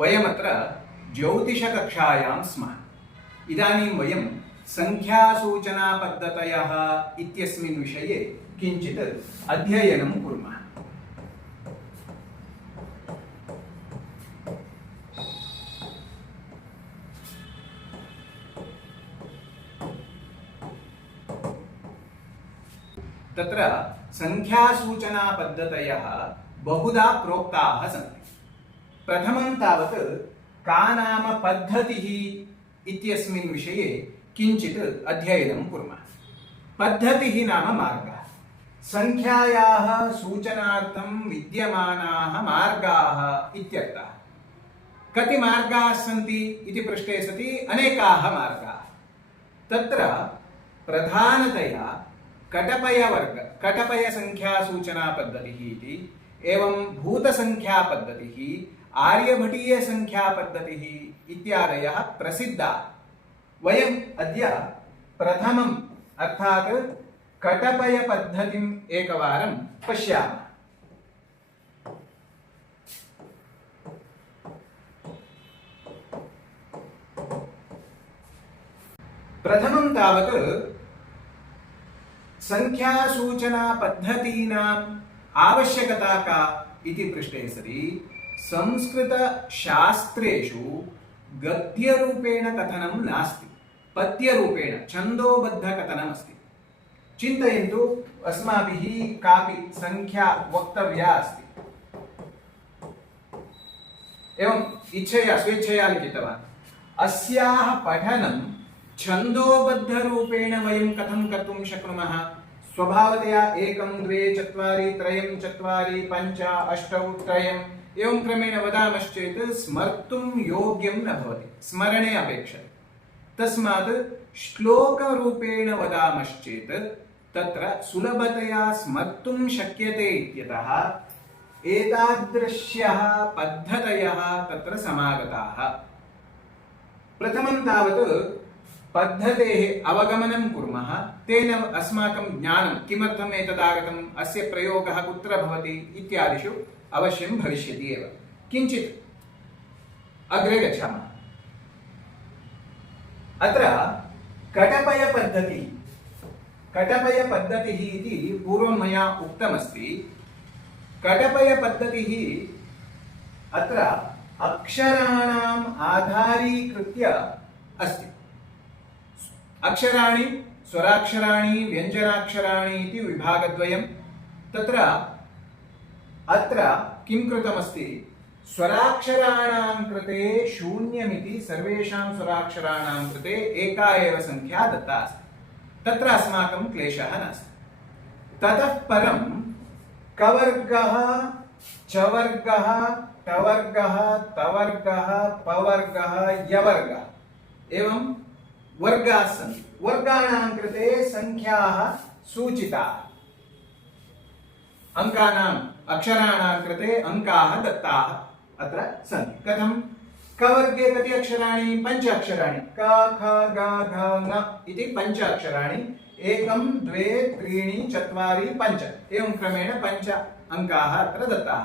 वयमत्र ज्यौतिषकक्षायां स्मः। इदानीं वयं सङ्ख्यासूचनापद्धतयः इत्यस्मिन् विषये किञ्चित् अध्ययनं कुर्मः। तत्र सङ्ख्यासूचनापद्धतयः बहुधा प्रोक्ताः सन्ति। प्रथमं तावत् का नाम पद्धतिः इत्यस्मिन् विषये किञ्चित् अध्ययनं कुर्मः पद्धतिः नाम मार्गः सङ्ख्यायाः सूचनार्थं विद्यमानाः मार्गाः इत्यर्थः कति मार्गाः सन्ति इति पृष्टे सति अनेकाः मार्गाः तत्र प्रधानतया कटपयवर्ग कटपयसङ्ख्यासूचनापद्धतिः इति एवं भूतसङ्ख्यापद्धतिः आर्यभटीयसङ्ख्यापद्धतिः इत्यादयः प्रसिद्धाः। वयम् अद्य प्रथमम् अर्थात् कटपयपद्धतिम् एकवारं पश्यामः। प्रथमं तावत् सङ्ख्यासूचनापद्धतीनाम् आवश्यकता का इति पृष्टे संस्कृतशास्त्रेषु गद्यरूपेण कथनं नास्ति पद्यरूपेण छन्दोबद्धकथनमस्ति चिन्तयन्तु अस्माभिः कापि सङ्ख्या वक्तव्या अस्ति एवम् इच्छया स्वेच्छया लिखितवान् अस्याः पठनं छन्दोबद्धरूपेण वयं कथं कर्तुं शक्नुमः स्वभावतया एकं द्वे चत्वारि त्रयं चत्वारि पञ्च अष्टौ त्रयम् एवं क्रमेण वदामश्चेत् स्मर्तुं योग्यं न भवति स्मरणे अपेक्षते तस्मात् श्लोकरूपेण वदामश्चेत् तत्र सुलभतया स्मर्तुं शक्यते इत्यतः एतादृश्यः पद्धतयः तत्र समागताः प्रथमं तावत् पद्धतेः अवगमनं कुर्मः तेन अस्माकं ज्ञानं किमर्थम् एतदागतम् अस्य प्रयोगः कुत्र भवति इत्यादिषु अवश्यं भविष्यति एव। अग्रे गच्छामः। अत्र कटपयपद्धतिः कटपयपद्धतिः इति पूर्वं मया उक्तमस्ति। कटपयपद्धतिः अत्र अक्षराणाम् आधारीकृत्य अस्ति। अक्षराणि, स्वराक्षराणि, व्यञ्जनाक्षराणि इति तत्र अत्र किं कृतमस्ति स्वराक्षराणां कृते शून्यमिति सर्वेषां स्वराक्षराणां कृते एका एव सङ्ख्या दत्ता अस्ति तत्र अस्माकं क्लेशः नास्ति ततः परं कवर्गः चवर्गः टवर्गः तवर्गः पवर्गः यवर्गः एवं वर्गाः सन्ति वर्गाणां कृते सङ्ख्याः सूचिताः अङ्कानाम् अक्षराणां कृते अङ्काः दत्ताः। अत्र सन्ति। कथं? कवर्गे कति अक्षराणि? पञ्च अक्षराणि। क ख ग घ ङ इति पञ्च अक्षराणि। एकं द्वे त्रीणि चत्वारि पञ्च। एवं क्रमेण पञ्च अङ्काः अत्र दत्ताः।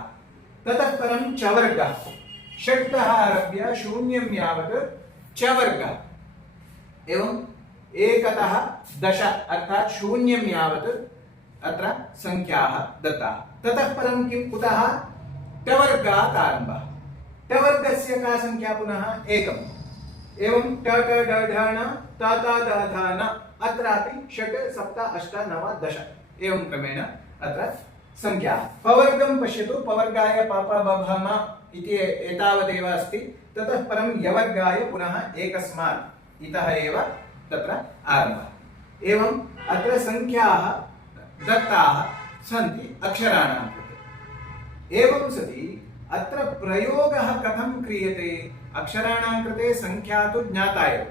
ततः परं चवर्गः षट्तः आरभ्य शून्यं यावत् चवर्गः एवम् एकतः दश अर्थात् शून्यं यावत् अत्र सङ्ख्याः दत्ताः। ततः परं किं कुतः? टवर्गात् आरम्भः। टवर्गस्य का सङ्ख्या पुनः एकम्? एवं ट ट, ड, ढ ण त त, द, ध, न। अत्रापि षट्, सप्त, अष्ट, नव, दश। एवं क्रमेण अत्र सङ्ख्याः पवर्गं पश्यतु, पवर्गाय पप बभम इति एतावदेव अस्ति। ततः परं यवर्गाय पुनः एकस्मात्। इतः एव तत्र आरम्भः। एवम् अत्र सङ्ख्याः दत्ताः सन्ति अक्षराणां एवं सति, अत्र प्रयोगः कथं क्रियते? अक्षराणां कृते संख्या तु ज्ञाता एव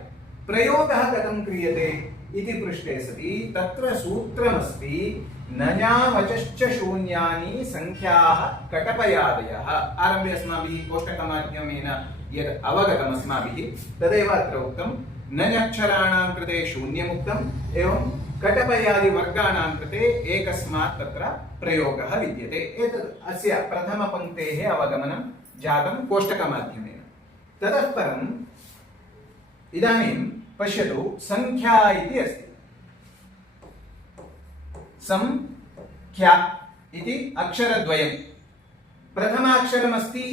प्रयोगः कथं क्रियते इति पृष्टे सति, तत्र सूत्रमस्ति, नञावचश्च शून्यानि सङ्ख्याः कटपयादयः। आरम्भे अस्माभिः कोष्टकमाध्यमेन यद् अवगतम् अस्माभिः तदेव अत्र उक्तं, नञक्षराणां कृते शून्यमुक्तम्, एवं कटपयादिवर्गाणां कृते एकस्मात् तत्र प्रयोगः विद्यते एतत् अस्य प्रथमपङ्क्तेः अवगमनं जातं कोष्टकमाध्यमेन ततः परम् इदानीं पश्यतु सङ्ख्या इति अस्ति संख्या इति अक्षरद्वयं प्रथमाक्षरमस्ति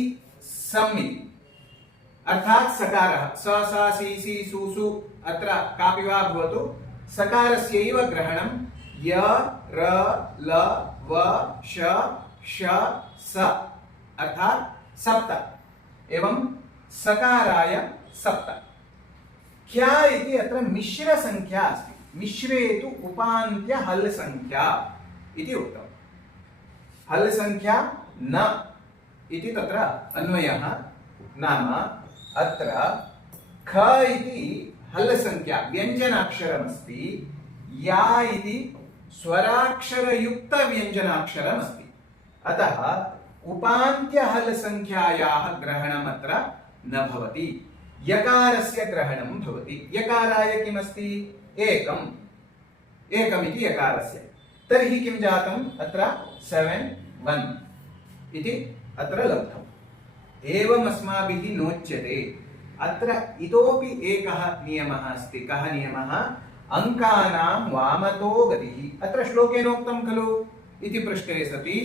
सम् इति अर्थात् सकारः स सा सि सि सु सु अत्र कापि वा भवतु सकारस्यैव ग्रहणं य र ल व श श स अर्थात् सप्त। एवं सकाराय सप्त। ख्या इति अत्र मिश्रसङ्ख्या अस्ति। मिश्रे तु उपान्त्य हल् सङ्ख्या इति उक्तम्। हल् सङ्ख्या न इति तत्र अन्वयः नाम अत्र ख इति हल् सङ्ख्या व्यञ्जनाक्षरमस्ति। या इति स्वराक्षरयुक्तव्यञ्जनाक्षरमस्ति। अतः उपान्त्य हल् सङ्ख्यायाः ग्रहणम् अत्र न भवति। यकारस्य ग्रहणं भवति। यकाराय किमस्ति? एकम्। एकमिति यकारस्य। तर्हि किं जातम्? अत्र सेवेन्, वन् इति नोच्यते। अत्र इतोपि एकः नियमः अस्ति कः नियमः अङ्कानां वामतो गतिः अत्र श्लोकेनोक्तं खलु इति पृष्टे सति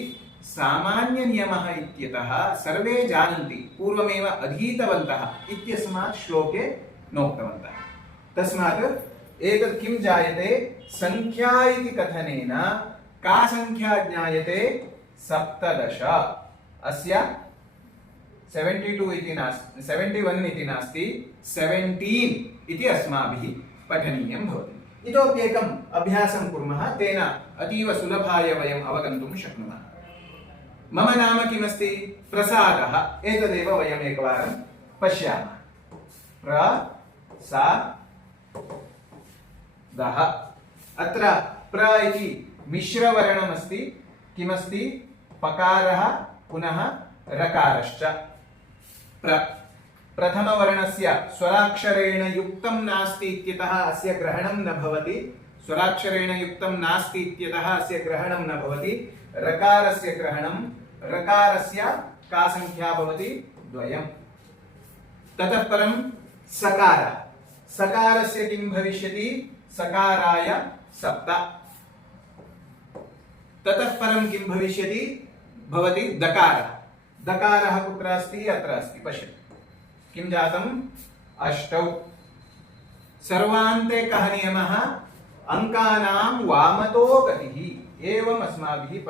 सामान्यनियमः इत्यतः सर्वे जानन्ति पूर्वमेव अधीतवन्तः इत्यस्मात् श्लोके नोक्तवन्तः तस्मात् एतत् किं जायते सङ्ख्या इति कथनेन का सङ्ख्या ज्ञायते सप्तदश अस्य सेवेण्टि टु इति नास्ति सेवेण्टि वन् इति नास्ति सेवेण्टीन् इति अस्माभिः पठनीयं भवति इतोपि एकम् अभ्यासं कुर्मः तेन अतीव सुलभाय वयम् अवगन्तुं शक्नुमः मम नाम किमस्ति प्रसादः एतदेव वयम् एकवारं पश्यामः प्र सा दः अत्र प्र इति मिश्रवर्णमस्ति किमस्ति पकारः पुनः रकारश्च प्र प्रथमवर्णस्य स्वराक्षरेण युक्तं नास्ति इत्यतः अस्य ग्रहणं न भवति। स्वराक्षरेण युक्तं नास्ति इत्यतः अस्य ग्रहणं न भवति। रकारस्य ग्रहणं का संख्या ततः परं सकार। सकारस्य किं भविष्यति? सकाराय सप्त। ततः परं किं भविष्यति? भवति दकारः। दकारः कुत्र अस्ति अत्र अस्ति पश्यतु। किं जातम्? अष्टौ। सर्वान्ते कः नियमः? अङ्कानां वामतो गतिः, एवम् अस्माभिः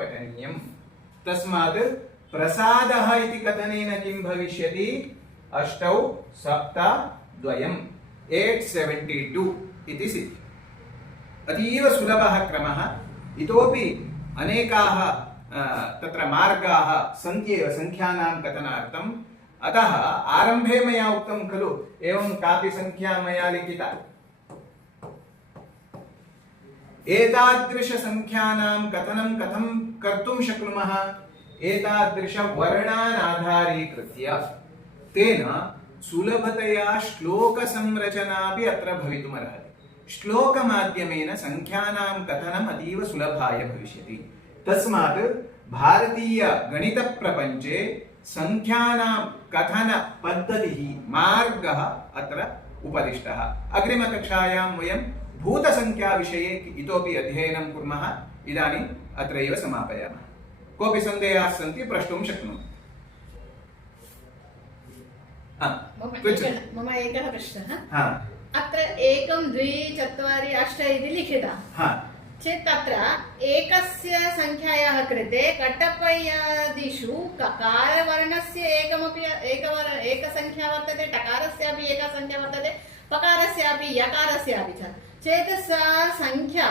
किं भविष्यति? अष्टौ, सप्त, द्वयम्, एट्, सेवेण्टि टु इति सिद्धि। अतीव सुलभः क्रमः। इतोपि अनेकाः तत्र मार्गाः सन्ति एव सङ्ख्यानां कथनार्थम्। अतः आरम्भे मया उक्तं खलु, एवं कापि सङ्ख्या मया लिखिता। एतादृशसङ्ख्यानां कथनं कथं कर्तुं शक्नुमः? एतादृशवर्णान् आधारीकृत्य तेन सुलभतया श्लोकसंरचनापि अत्र भवितुमर्हति। श्लोकमाध्यमेन सङ्ख्यानां कथनम् अतीव सुलभाय भविष्यति। तस्मात् भारतीयगणितप्रपञ्चे सङ्ख्यानां कथनपद्धतिः मार्गः अत्र उपदिष्टः। अग्रिमकक्षायां वयं भूतसङ्ख्याविषये इतोपि अध्ययनं कुर्मः। इदानीम् अत्रैव समापयामः। कोऽपि सन्देहाः सन्ति प्रष्टुं शक्नोमि मम एकः प्रश्नः। अत्र एकं द्वि चत्वारि अष्ट इति लिखितम्। चेत् तत्र एकस्य सङ्ख्यायाः कृते कटपयादिषु ककारवर्णस्य एकमपि एकवर एकसङ्ख्या वर्तते टकारस्यापि एका सङ्ख्या वर्तते पकारस्यापि यकारस्यापि च चेत् सा सङ्ख्या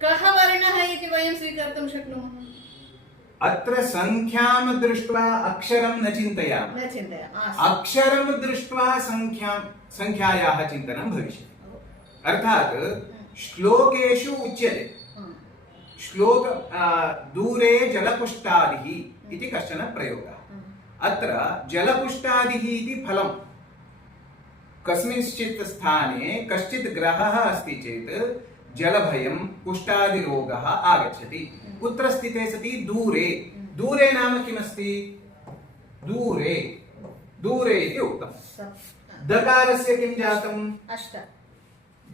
कः वर्णः इति वयं स्वीकर्तुं शक्नुमः अत्र संख्यां दृष्ट्वा अक्षरं न चिन्तयामः न चिन्तयामः अक्षरं दृष्ट्वा संख्यां संख्यायाः चिन्तनं भविष्यति अर्थात् श्लोकेषु उच्यते। श्लोक दूरे जलपुष्टादिः इति कश्चन प्रयोगः। अत्र जलपुष्टादिः इति फलं कस्मिंश्चित् स्थाने कश्चित् ग्रहः अस्ति चेत् जलभयं कुष्ठादिरोगः आगच्छति। कुत्र स्थिते सति? दूरे। दूरे नाम किमस्ति? दूरे। दूरे इति सप्त। दकारस्य किं जातम्? अष्ट।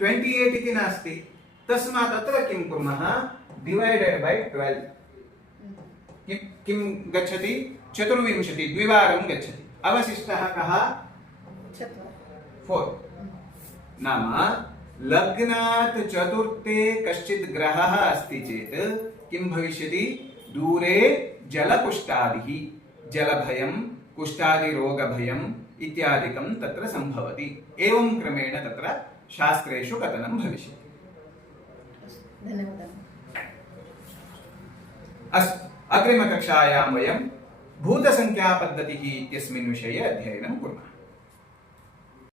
ट्वेण्टि एट् इति नास्ति। तस्मात् अत्र किं कुर्मः? डिवैडेड् बै ट्वेल्व् किं गच्छति? चतुर्विंशति, द्विवारं गच्छति। अवशिष्टः कः? फोर् नाम, लग्नात् चतुर्थे कश्चित् ग्रहः अस्ति चेत् किं भविष्यति? दूरे जलकुष्ठादिः, जलभयं कुष्ठादिरोगभयम् इत्यादिकं तत्र सम्भवति। एवं क्रमेण तत्र शास्त्रेषु कथनं भविष्यति। अस्तु अग्रिमकक्षायां वयं भूतसङ्ख्यापद्धतिः इत्यस्मिन् विषये अध्ययनं कुर्मः।